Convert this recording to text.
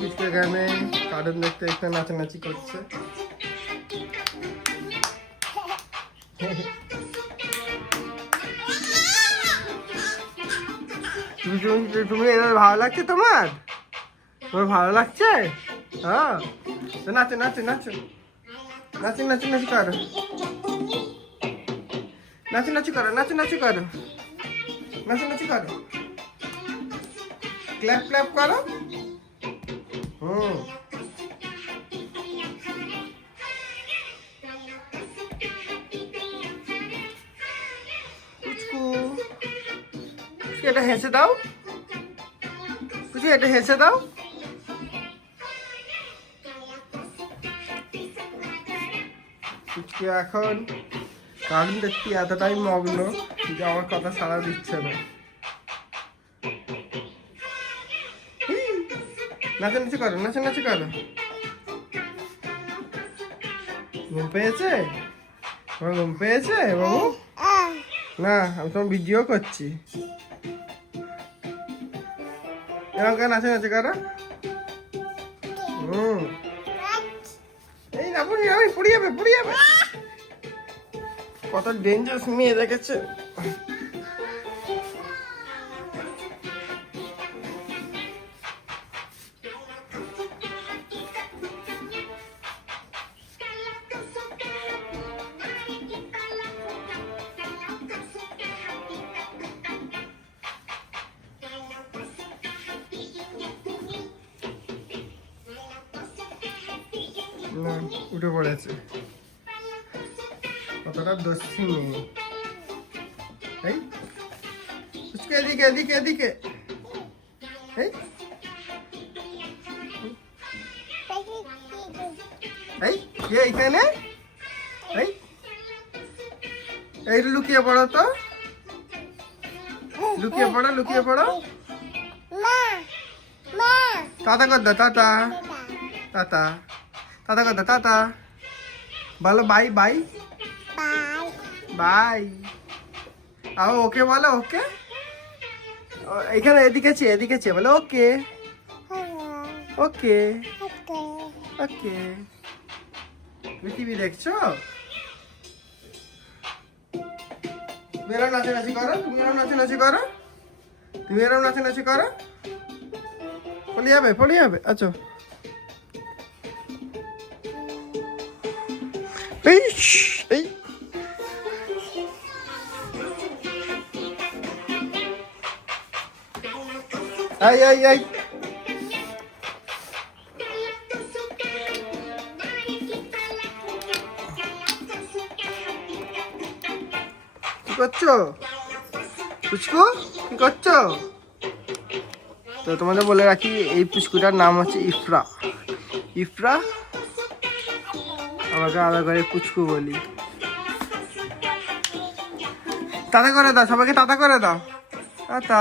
পুচকে এখানে কার্টুন দেখতে দেখতে নাচানাচি করছে। তুমি এবার ভালো লাগছে তোমার? তোমার ভালো লাগছে? হ্যাঁ, তো নাচো নাচো নাচো নাচো নাচো নাচো করো, নাচো নাচো করো, নাচো নাচো করো, নাচো নাচো করো, ক্ল্যাপ ক্ল্যাপ করো। পুচকু এটা হেসে দাও, পুচকু এটা হেসে দাও। পুচকু এখন কার্টুন দেখতে এতটাই মগ্ন যে আমার কথা সাড়া দিচ্ছে না। নাচানাচি করো, নাচানাচি করো। ঘুম পেয়েছে? তোমার ঘুম পেয়েছে বাবু? না, আমি তোমার ভিডিও করছি। এরকম করে নাচানাচি করো। এই না পড়ে যাবে, পড়ে যাবে, পড়ে যাবে। কত ডেঞ্জারাস মেয়ে দেখেছে। না, উঠে পড়েছে। কতটা দোষী মেয়ে। এই এদিকে এদিকে এদিকে। এই এই কে এইখানে? এই এই লুকিয়ে পড়ো তো, লুকিয়ে পড়ো, লুকিয়ে পড়ো। টাটা কর দাও, টাটা টাটা টাটা কর দাও, টাটা বলো, বাই বাই বাই। আও ওকে বলো, ওকে। এখানে এদিকে চেয়ে, এদিকে চেয়ে বলো ওকে ওকে ওকে। তুমি টিভি দেখছো? তুমি এরকম নাচানাচি করো, তুমি এরকম নাচানাচি করো, তুমি এরকম নাচানাচি করো। পড়ে যাবে, পড়ে যাবে। আচ্ছা এই এই এই এই এই কি করছো পুচকু, কি করছো? তো তোমাদের বলে রাখি, এই পুচকুটার নাম হচ্ছে ইফরা। ইফরা, আমাকে আলাদা করে পুচকু বলি। টাটা করে দাও সবাইকে, টাটা করে দাও, টাটা।